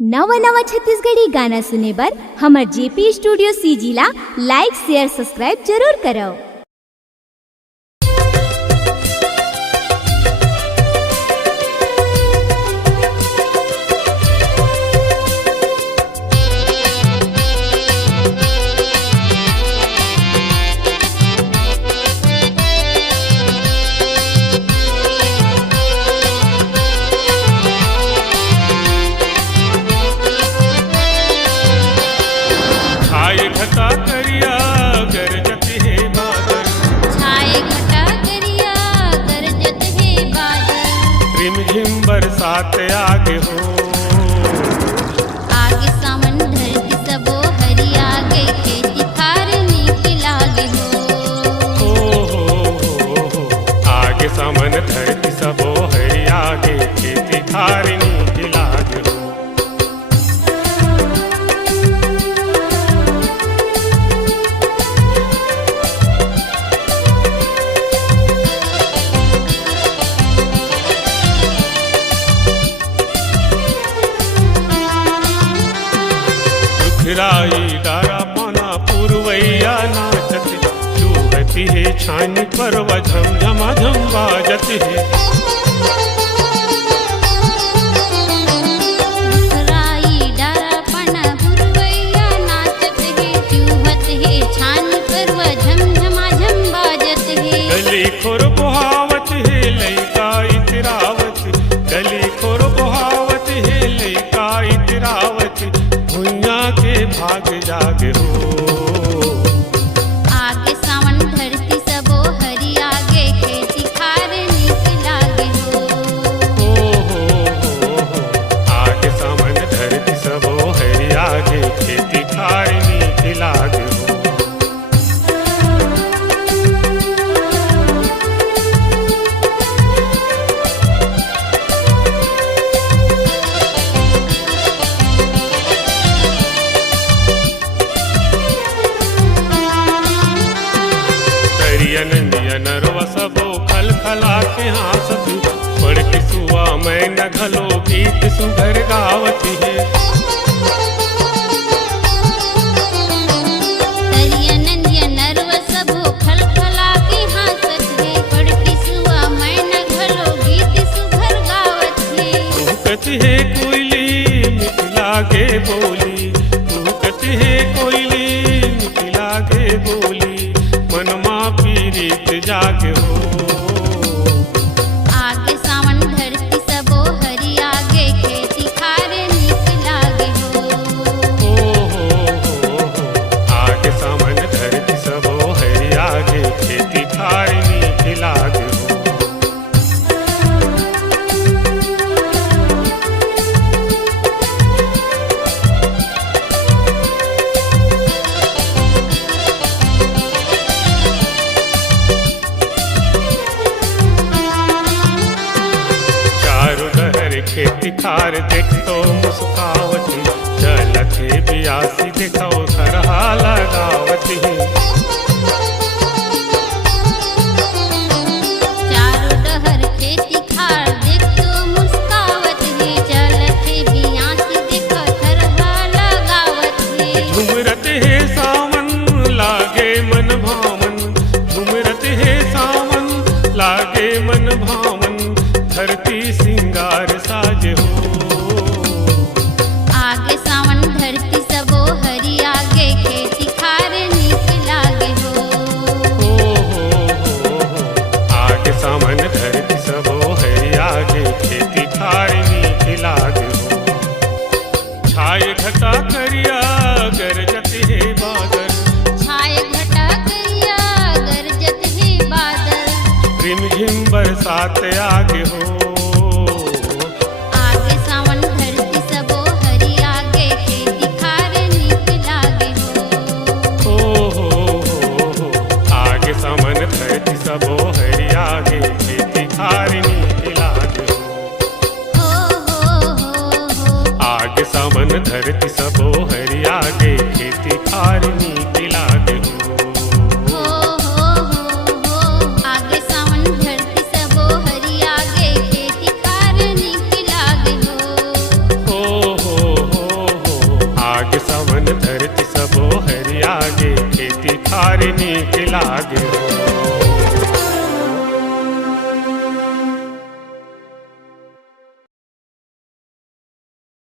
नवा नवा छत्तीसगढ़ी गाना सुने बर हमर जेपी स्टूडियो सीजी ला लाइक शेयर सब्सक्राइब जरूर करो। घटा करिया गरजत है बादल, छाए घटा करिया गरजत है बादल, रिमझिम बरसात आगे हो, आगे सावन धरती सबो हरी आगे खेती खारनी के लागे हो, आगे सामन धरती सबो हरी आगे खेती खारनी के लागे हो। राई डारा पाना पुरवैया नाचत, चूहती है छानी परवा झमझमा झम बाजत है। राई डारा पाना पुरवैया नाचत है, चूहत है छानी परवा झमझमा झम बाजत है। गली खोर बुहावत है लइका इतरावत, गली खोर बुहावत है लइका इतरावत, के भाग जागे हो, आगे सावन धरती सबो हरी आगे खेती खारनी के लागे हो, आगे सावन धरती सबो हरी आगे खेती खारनी के लागे हो। नंदिया नरवा सबो खल खला के हासत, पढ़ के सुआ मैं न घलो गीत सुघर गावती है। तरिया नंदिया नरवा सबो खल खला के हासत है, पढ़ के सुआ मैं न घलो गीत सुघर गावत है। कहती है कोयली मीठी लागे बोली, कहती है कोयली मीठी लागे बोली, मनमा पीरित जागे हो, आगे सावन धरती सबो हरी आगे खेती खारनी के लागे हो, आगे सावन धरती सबो हरी आगे खेती खारनी के लागे हो। खेती खार देख तो मुस्कावती, चलत है बियासी देखो खरहा लगावती है। चारों डहर खेती खार देख तो मुस्कावत है, चलत है बियासी देखो खरहा लगावत है। झुमरत है सावन लागे मन भावन, झुमरत है सावन लागे मन भावन, धरती सिंगार साजे हो, आगे सावन धरती सबो हरी आगे खेती खारनी के लागे हो, आगे सावन धरती सबो हरी आगे खेती खारनी के लागे हो। छाए घटा करिया गरजत है बादल, छाए घटा करिया गरजत है बादल, रिमझिम बरसात आगे हो, आगे सावन धरती सबो हरी आगे खेती खारनी के लागे हो, आगे सावन धरती सबो हरी आगे खेती खारनी के लागे हो, आगे सावन धरती सबो हरी आगे खेती खारनी के लागे हो, आगे सावन धरती सबो हरी आगे खेती खारनी के लागे हो। खार नीक लागे हो।